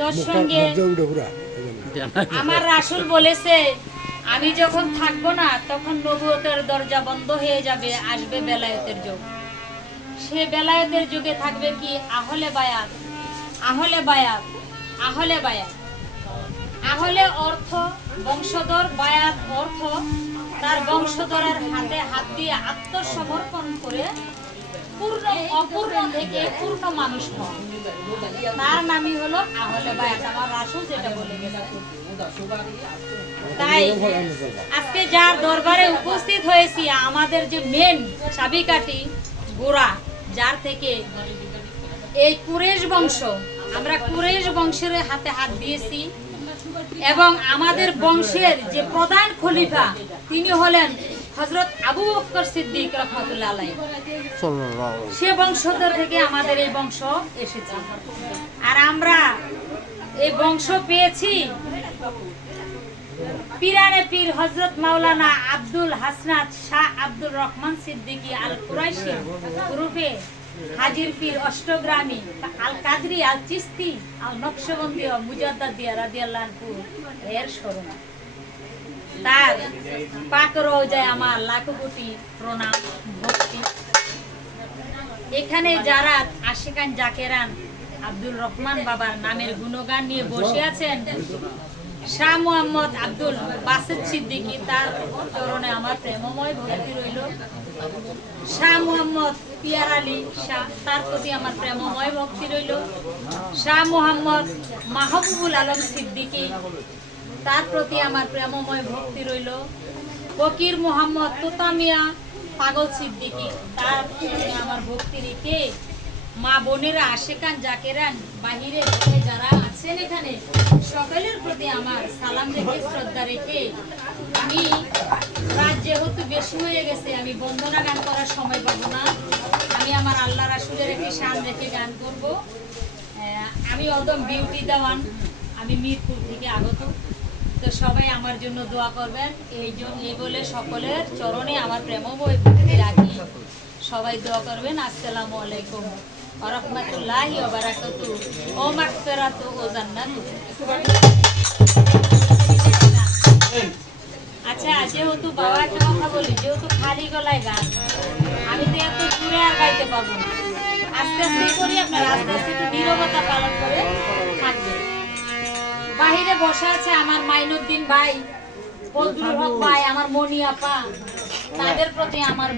তোর সঙ্গে আমার রাসূল বলেছে আমি যখন থাকবো না তখন নবুয়তের দরজা বন্ধ হয়ে যাবে, আসবে বেলায়েতের যুগ। সে বেলায়েতের যুগে থাকবে কি আহলে বায়াত, আহলে বায়াত, আহলে বায়াত। আহলে অর্থ বংশধর, বায়াত অর্থ তার বংশধরের হাতে হাত দিয়ে আত্মসমর্পণ করে পূর্ণ অপূর্ণ থেকে পূর্ণ মানুষ হওয়া, তার নামই হলো আহলে বায়াত। আমার রাসূল যেটা বলে গেছে। তাই আজকে যার দরবারে উপস্থিত হয়েছি, আমাদের যে মেন চাবিকাঠি গোড়া, যার থেকে এই কুরেশ বংশ, আমরা কুরেশ বংশের হাতে হাত দিয়েছি এবং আমাদের বংশের যে প্রধান খলিফা তিনি হলেন হযরত আবু বকর সিদ্দিক রাহমাতুল্লাহ আলাইহি। সে বংশধর থেকে আমাদের এই বংশ এসেছে। আর আমরা এই বংশ পেয়েছি পীরানে পীর হযরত মাওলানা আব্দুল হাসনাত শাহ আব্দুর রহমান সিদ্দিকী আল কুরাইশি গ্রুপে হাজির পীর অষ্টগ্রামী আল কাদরি আল চিস্তি আল নকশবন্দি ও মুজাদ্দাদি রাদিয়াল্লাহু আনহু এর স্মরণে তার পাক রওজায় আমার লাখো কোটি প্রণাম ভক্তি। এখানে যারা আশিকান জাকেরান আব্দুল রহমান বাবার নামের গুণগান নিয়ে বসে আছেন, শাহ মোহাম্মদ আব্দুল বাসিত সিদ্দিকী, তার চরণে আমার প্রেমময় ভক্তি রইল। শাহ মোহাম্মদ পিয়ার আলী শাহ, তার প্রতি আমার প্রেমময় ভক্তি রইল। শাহ মোহাম্মদ মাহবুবুল আলম সিদ্দিকী, তার প্রতি আমার প্রেমময় ভক্তি রইল। ফকির মোহাম্মদ তোতামিয়া পাগল সিদ্দিকী, তার প্রতি আমার ভক্তি রেখে মা বোনেরা আশিকান জাকেরান বাহিরে যারা আছেন এখানে সকলের প্রতি আমার সালাম রেখে শ্রদ্ধা রেখে আমি রাত যেহেতু বেশি হয়ে গেছে, আমি বন্দনা গান করার সময় পাবো না। আমি আমার আল্লাহ রাসূলের একটি শান রেখে গান করব। আমি অদম বিউটি দেওয়ান, আমি মিরপুর থেকে আগত। তো সবাই আমার জন্য দোয়া করবেন। এই বলে সকলের চরণে আমার প্রেমময় ভক্তি রাখি। সবাই দোয়া করবেন। আসসালামু আলাইকুম ওয়া রাহমাতুল্লাহি ওয়া বারাকাতুহু ও মাগফিরাতু ও জান্নাতু। আচ্ছা, যেহেতু বাবা একটা কথা বলি, যেহেতু খালি গলায় গান, আমি তো এত জোরে আর গাইতে পারবো না। আস্তে আস্তে করি, আপনারা আস্তে আস্তে একটু নীরবতা পালন করে থাকবেন। বাহিরে বসে আছে আমার মাইনুদ্দিন ভাই, ফজলুল হক ভাই, আমার মনি আপা, তাদের প্রতি আমার